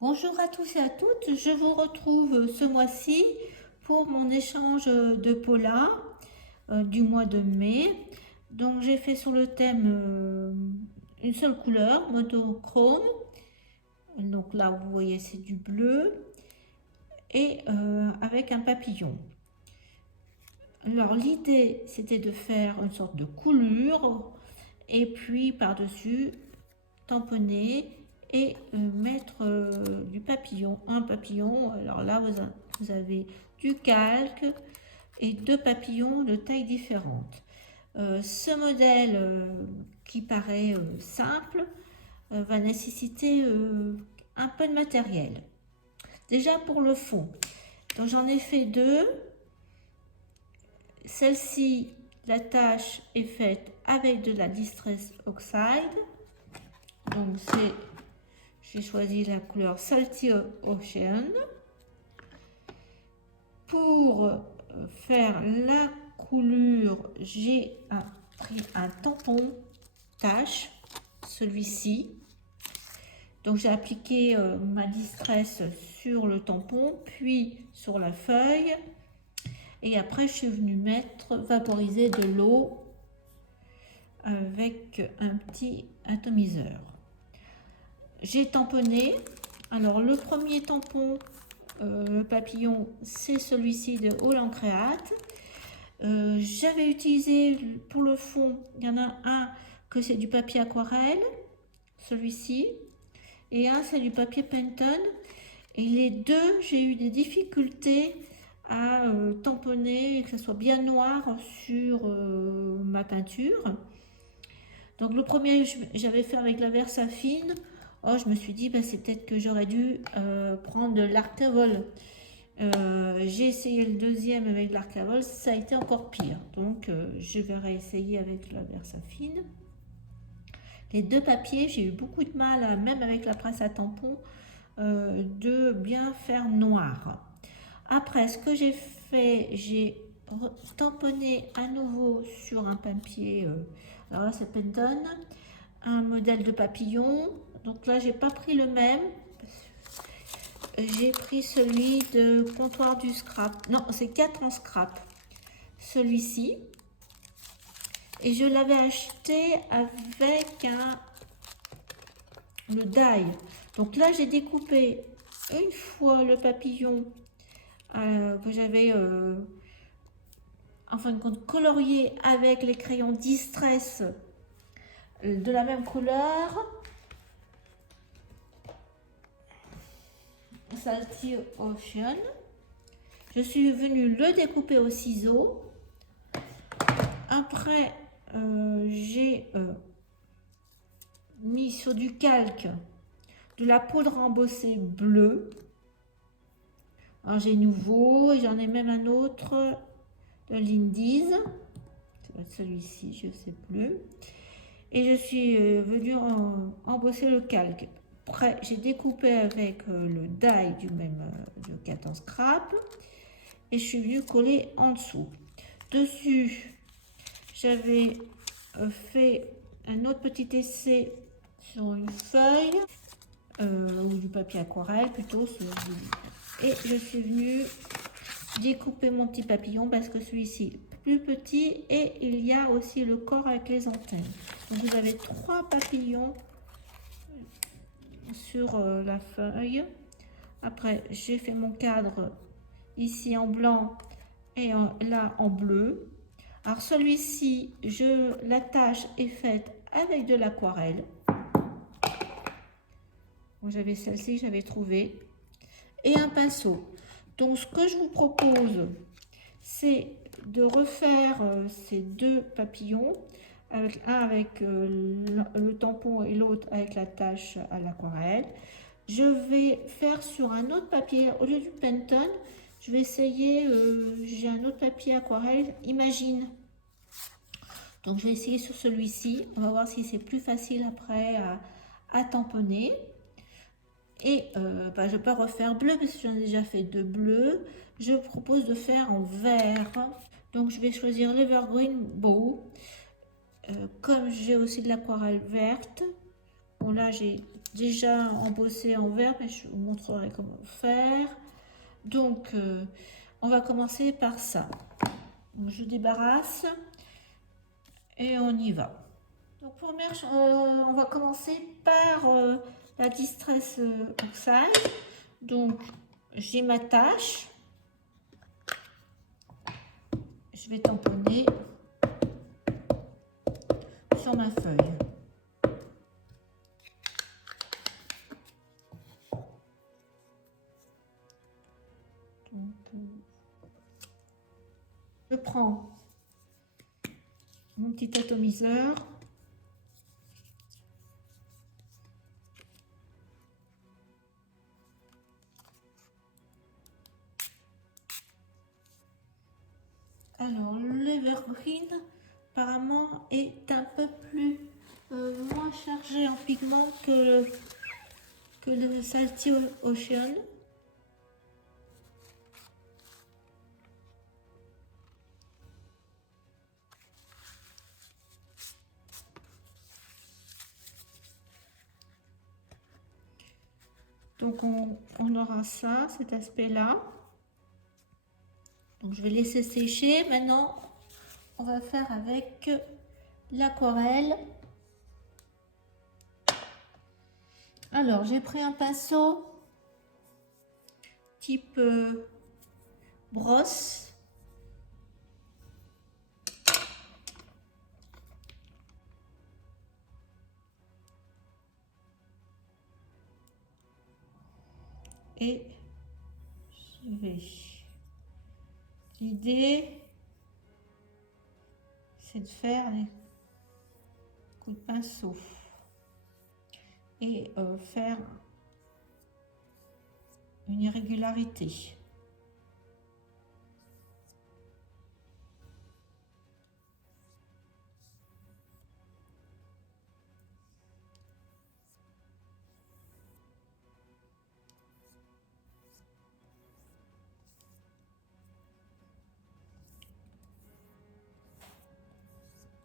Bonjour à tous et à toutes, je vous retrouve ce mois-ci pour mon échange de Paula du mois de mai. Donc j'ai fait sur le thème une seule couleur, monochrome. Donc là vous voyez c'est du bleu et avec un papillon. Alors l'idée c'était de faire une sorte de coulure et puis par-dessus tamponner et mettre du papillon, un papillon. Alors là, vous avez du calque et deux papillons de taille différente. Ce modèle qui paraît simple va nécessiter un peu de matériel. Déjà pour le fond, donc j'en ai fait deux. Celle-ci, la tâche est faite avec de la Distress Oxide. Donc j'ai choisi la couleur Salty Ocean. Pour faire la coulure, j'ai pris un tampon tache, celui-ci. Donc j'ai appliqué ma Distress sur le tampon, puis sur la feuille. Et après, je suis venue vaporiser de l'eau avec un petit atomiseur. J'ai tamponné. Alors le premier tampon, le papillon, c'est celui-ci de Holland Create. J'avais utilisé pour le fond, il y en a un que c'est du papier aquarelle, celui-ci, et un c'est du papier Penton. Et les deux, j'ai eu des difficultés à tamponner, que ce soit bien noir sur ma peinture. Donc le premier, j'avais fait avec la Versafine. Oh, je me suis dit, bah, c'est peut-être que j'aurais dû prendre de l'Arcavol. J'ai essayé le deuxième avec l'Arcavol, ça a été encore pire. Donc je vais réessayer avec la Versafine. Les deux papiers, j'ai eu beaucoup de mal, même avec la presse à tampon, de bien faire noir. Après, ce que j'ai fait, j'ai tamponné à nouveau sur un papier, alors là c'est Penton, un modèle de papillon. Donc là, j'ai pas pris le même. J'ai pris celui de Comptoir du Scrap. Non, c'est 4 en scrap. Celui-ci. Et je l'avais acheté avec le die. Donc là, j'ai découpé une fois le papillon que j'avais en fin de compte colorié avec les crayons Distress de la même couleur. Salty Ocean. Je suis venue le découper au ciseau. Après, j'ai mis sur du calque de la poudre embossée bleue. Alors j'ai nouveau, et j'en ai même un autre de Lindy's. Ça va être celui-ci, je ne sais plus. Et je suis venue embosser le calque. Après, j'ai découpé avec le die du même de 4 scrap. Et je suis venue coller en dessous. Dessus, j'avais fait un autre petit essai sur une feuille ou du papier aquarelle plutôt. Et je suis venue découper mon petit papillon parce que celui-ci plus petit et il y a aussi le corps avec les antennes. Donc vous avez 3 papillons sur la feuille. Après, j'ai fait mon cadre ici en blanc et là en bleu. Alors celui-ci, la tâche est faite avec de l'aquarelle. Bon, j'avais celle-ci, j'avais trouvé. Et un pinceau. Donc ce que je vous propose, c'est de refaire ces deux papillons, un avec le tampon et l'autre avec la tâche à l'aquarelle. Je vais faire sur un autre papier, au lieu du Penton, je vais essayer, j'ai un autre papier aquarelle, Imagine. Donc je vais essayer sur celui-ci, on va voir si c'est plus facile après à tamponner. Et je peux refaire bleu parce que j'en ai déjà fait 2 bleus. Je propose de faire en vert. Donc je vais choisir l'Evergreen Bow. Comme j'ai aussi de l'aquarelle verte, Bon, là, j'ai déjà embossé en vert, mais je vous montrerai comment faire. Donc, on va commencer par ça. Donc, je débarrasse et on y va. Donc, on va commencer par la Distress Oxide. Donc, j'ai ma tâche. Je vais tamponner sur ma feuille. Donc, je prends mon petit atomiseur. Alors, l'Evergreen, apparemment, est un peu plus moins chargé en pigments que le Salty Ocean. Donc, on aura ça, cet aspect-là. Donc, je vais laisser sécher. Maintenant, on va faire avec l'aquarelle. Alors, j'ai pris un pinceau type brosse. Et je vais... L'idée, c'est de faire des coups de pinceau et faire une irrégularité.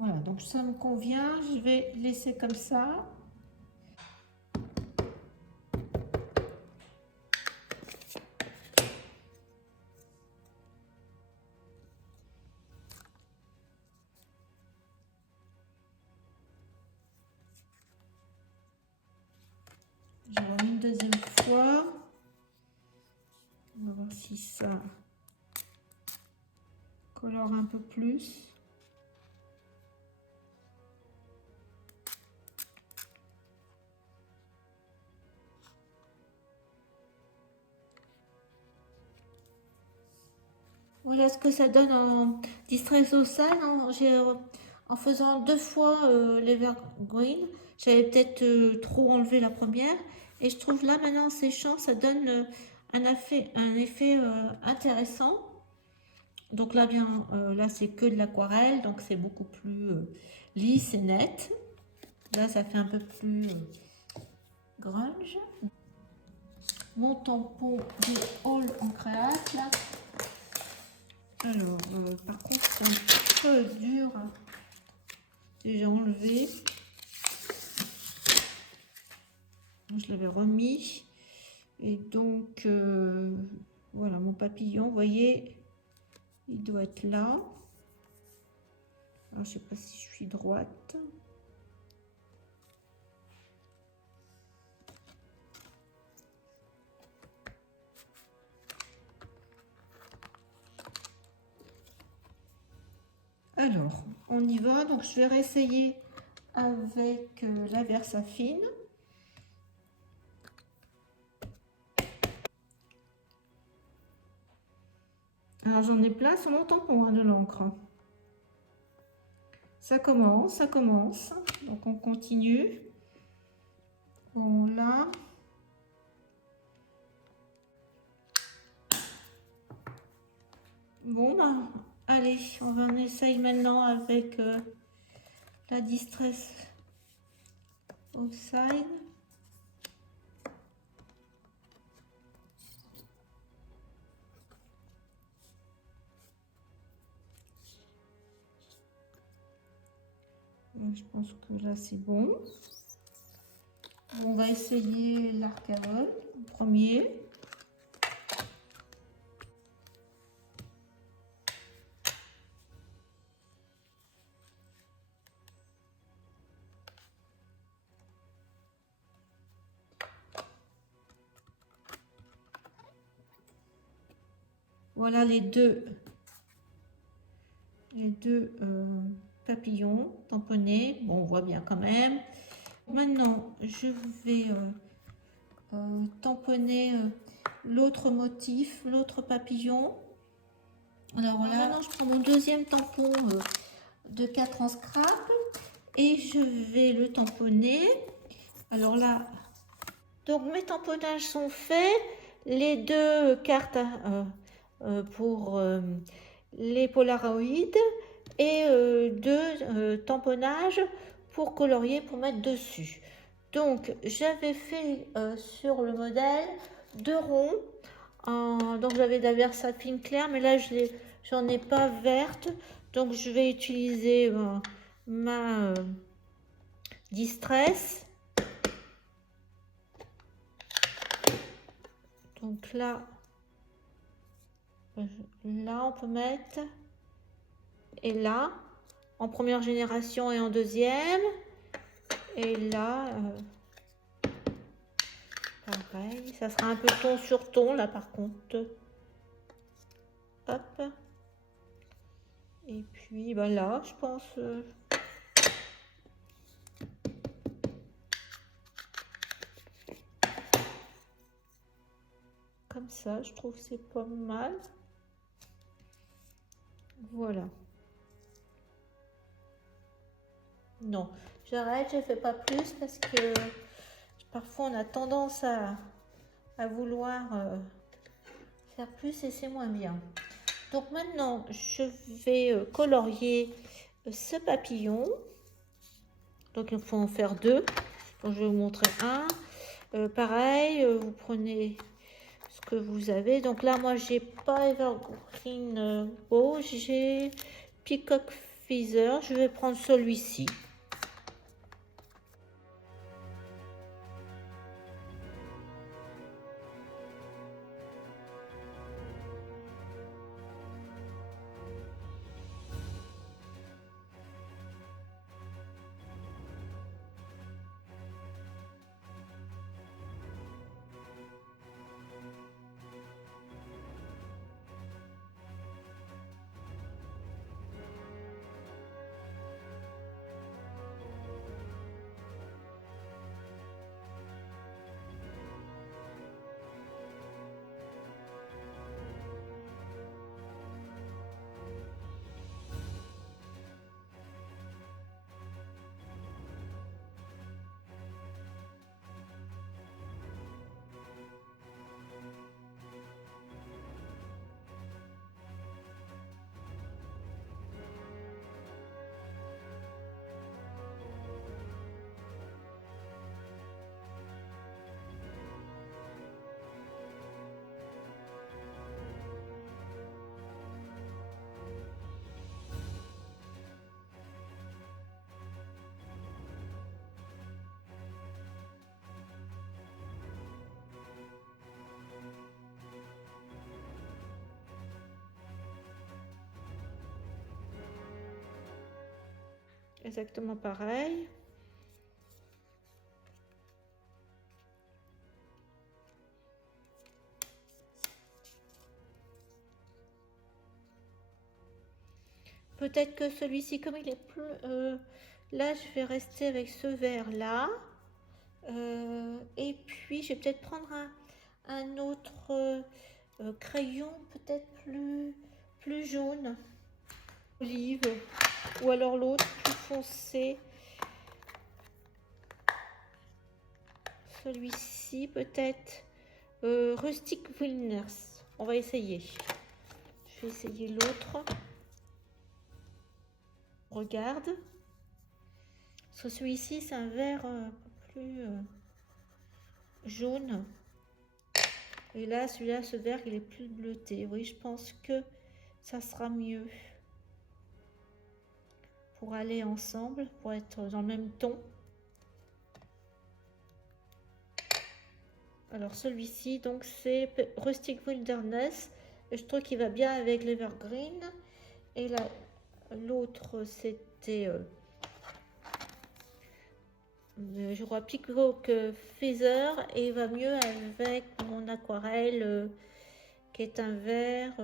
Voilà, donc ça me convient, je vais laisser comme ça. Je vois une deuxième fois. On va voir si ça colore un peu plus. Voilà ce que ça donne en Distress Oxide. En faisant 2 fois l'Evergreen, j'avais peut-être trop enlevé la première. Et je trouve là maintenant en séchant, ça donne un effet intéressant. Donc là, là c'est que de l'aquarelle, donc c'est beaucoup plus lisse et net. Là, ça fait un peu plus grunge. Mon tampon du All en créate là. Alors, par contre, c'est un peu dur. J'ai enlevé. Je l'avais remis. Et donc, voilà, mon papillon, vous voyez, il doit être là. Alors, je sais pas si je suis droite. Alors, on y va. Donc, je vais réessayer avec la Versafine. Alors, j'en ai plein sur mon tampon de l'encre. Ça commence, ça commence. Donc, on continue. On l'a. Bon, bah, allez, on essaye maintenant avec la Distress Oxide. Je pense que là, c'est bon. On va essayer l'arcarole, le premier. Voilà les deux papillons tamponnés. Bon, on voit bien quand même. Maintenant, je vais tamponner l'autre motif, l'autre papillon. Alors là, maintenant, je prends mon deuxième tampon de 4 en scrap et je vais le tamponner. Alors là, donc mes tamponnages sont faits. Les deux cartes pour les Polaroid et deux tamponnages pour colorier, pour mettre dessus. Donc j'avais fait sur le modèle 2 ronds, donc j'avais de la versafine claire, mais là j'en ai pas verte, donc je vais utiliser ma Distress. Donc là on peut mettre, et là en première génération et en deuxième, et là pareil, ça sera un peu ton sur ton là par contre. Hop, et puis bah là je pense comme ça, je trouve que c'est pas mal. Voilà. Non, j'arrête, je fais pas plus parce que parfois on a tendance à vouloir faire plus et c'est moins bien. Donc maintenant, je vais colorier ce papillon. Donc il faut en faire 2. Donc je vais vous montrer un. Pareil, vous prenez ce que vous avez. Donc là, moi, j'ai pas Evergreen Bow, j'ai Peacock Feather. Je vais prendre celui-ci. Exactement pareil. Peut-être que celui-ci, comme il est plus... là, je vais rester avec ce vert-là. Et puis, je vais peut-être prendre un autre crayon, peut-être plus jaune. Olive. Ou alors l'autre, plus foncé. Celui-ci, peut-être Rustic Wilderness. On va essayer. Je vais essayer l'autre. Regarde. Parce que celui-ci, c'est un vert un peu plus jaune. Et là, celui-là, ce vert, il est plus bleuté. Oui, je pense que ça sera mieux pour aller ensemble, pour être dans le même ton. Alors celui-ci, donc c'est Rustic Wilderness. Et je trouve qu'il va bien avec l'Evergreen. Et là, l'autre, c'était, je crois, Peacock Feather. Et il va mieux avec mon aquarelle, qui est un vert,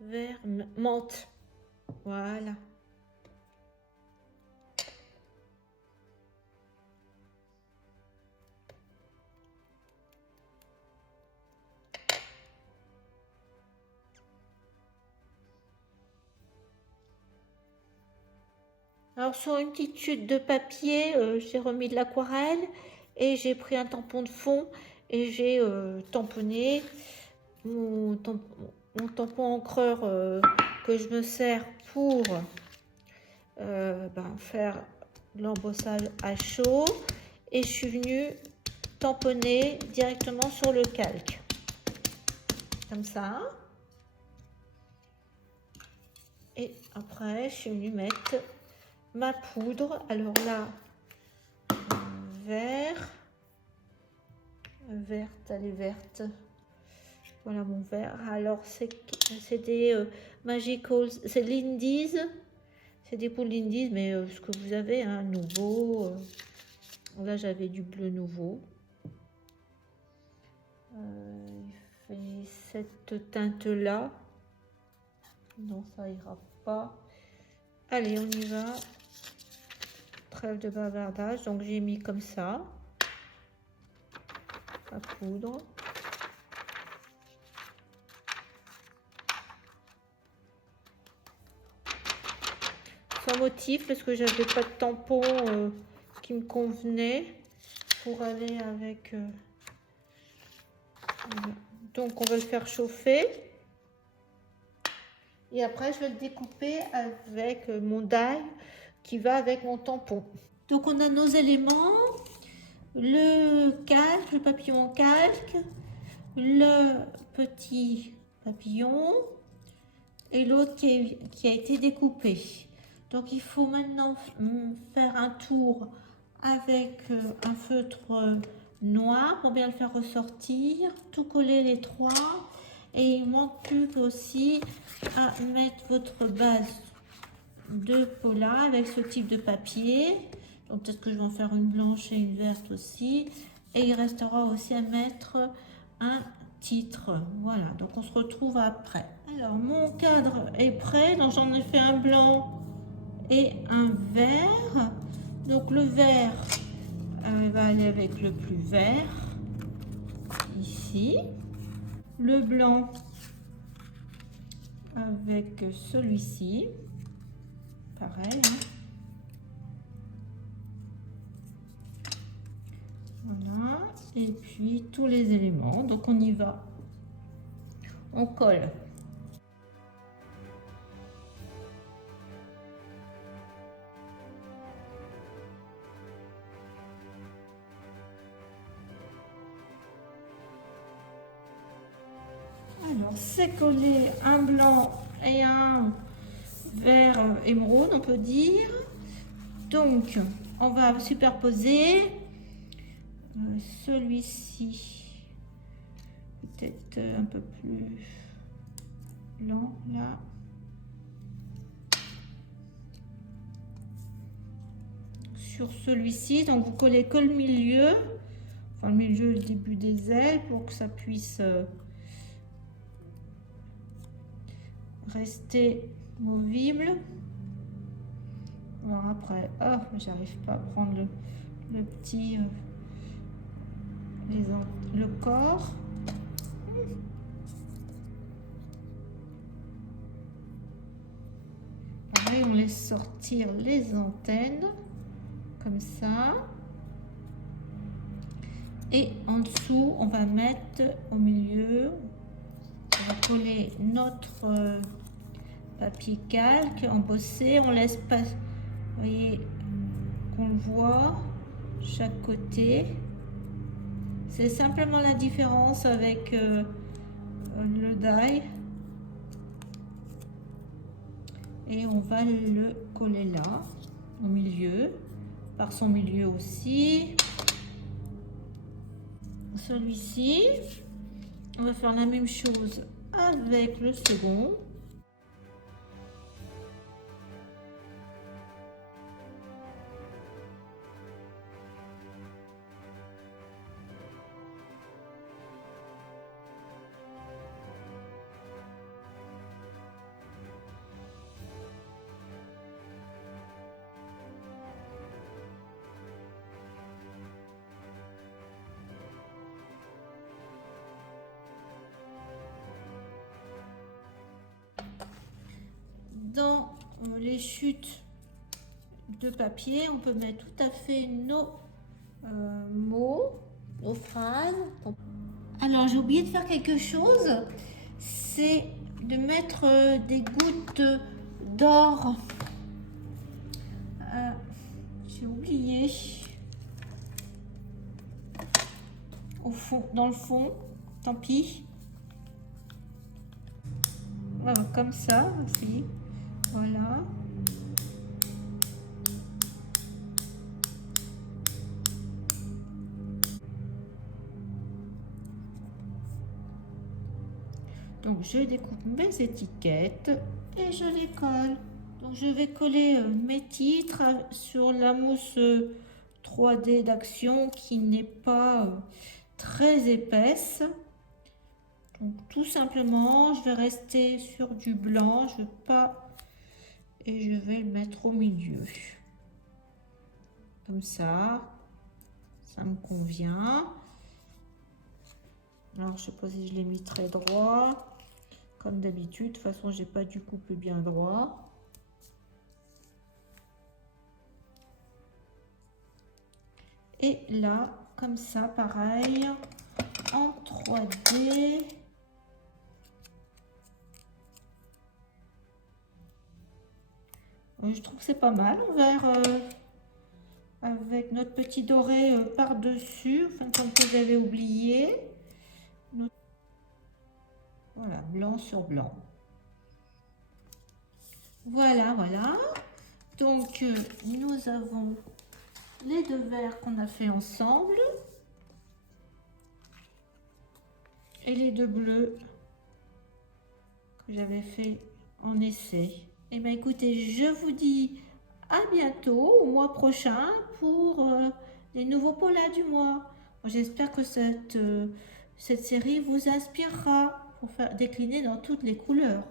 vert menthe. Voilà. Alors sur une petite chute de papier, j'ai remis de l'aquarelle et j'ai pris un tampon de fond et j'ai tamponné mon tampon encreur que je me sers pour faire l'embossage à chaud, et je suis venue tamponner directement sur le calque comme ça, et après je suis venue mettre ma poudre. Alors là, vert, verte, elle est verte. Voilà mon vert. Alors c'est des Magicals, c'est l'Indies, c'est des poules Indies, mais ce que vous avez, un nouveau. Là j'avais du bleu nouveau. Il fait cette teinte là. Non, ça ira pas. Allez, on y va. Trêve de bavardage. Donc j'ai mis comme ça la poudre. Sans motif, parce que j'avais pas de tampon qui me convenait pour aller avec. Donc on va le faire chauffer. Et après, je vais le découper avec mon die qui va avec mon tampon. Donc, on a nos éléments. Le calque, le papillon en calque. Le petit papillon. Et l'autre qui a été découpé. Donc, il faut maintenant faire un tour avec un feutre noir pour bien le faire ressortir. Tout coller les trois. Et il manque plus qu'aussi à mettre votre base de Pola avec ce type de papier. Donc peut-être que je vais en faire une blanche et une verte aussi. Et il restera aussi à mettre un titre. Voilà, donc on se retrouve après. Alors mon cadre est prêt. Donc j'en ai fait un blanc et un vert. Donc le vert va aller avec le plus vert ici. Le blanc avec celui-ci, pareil. Voilà, et puis tous les éléments. Donc on y va, on colle. Alors c'est collé, un blanc et un vert émeraude, on peut dire. Donc on va superposer celui-ci, peut-être un peu plus lent là. Sur celui-ci, donc vous collez que le milieu, enfin le milieu, le début des ailes, pour que ça puisse rester movible. Alors après, oh, j'arrive pas à prendre le petit le corps. Pareil, on laisse sortir les antennes comme ça. Et en dessous, on va mettre au milieu, on va coller notre papier calque embossé. On laisse pas, vous voyez, qu'on le voit chaque côté. C'est simplement la différence avec le die. Et on va le coller là, au milieu, par son milieu aussi. celui-ci. On va faire la même chose avec le second. Dans les chutes de papier, on peut mettre tout à fait nos mots, nos phrases. Alors, j'ai oublié de faire quelque chose, c'est de mettre des gouttes d'or. J'ai oublié. Au fond, dans le fond, tant pis. Voilà, comme ça aussi. Voilà. Donc je découpe mes étiquettes et je les colle. Donc je vais coller mes titres sur la mousse 3D d'Action qui n'est pas très épaisse. Donc tout simplement, je vais rester sur du blanc, je vais pas, et je vais le mettre au milieu. Comme ça me convient. Alors je sais pas si je l'ai mis très droit. Comme d'habitude, de toute façon, j'ai pas du couple bien droit. Et là, comme ça, pareil, en 3D. Je trouve que c'est pas mal. On va avec notre petit doré par-dessus, enfin, comme que j'avais oublié. Voilà, blanc sur blanc. Voilà, voilà. Donc, nous avons les deux verres qu'on a fait ensemble. Et les deux bleus que j'avais fait en essai. Et bien, écoutez, je vous dis à bientôt, au mois prochain, pour les nouveaux polas du mois. J'espère que cette série vous inspirera pour faire décliner dans toutes les couleurs.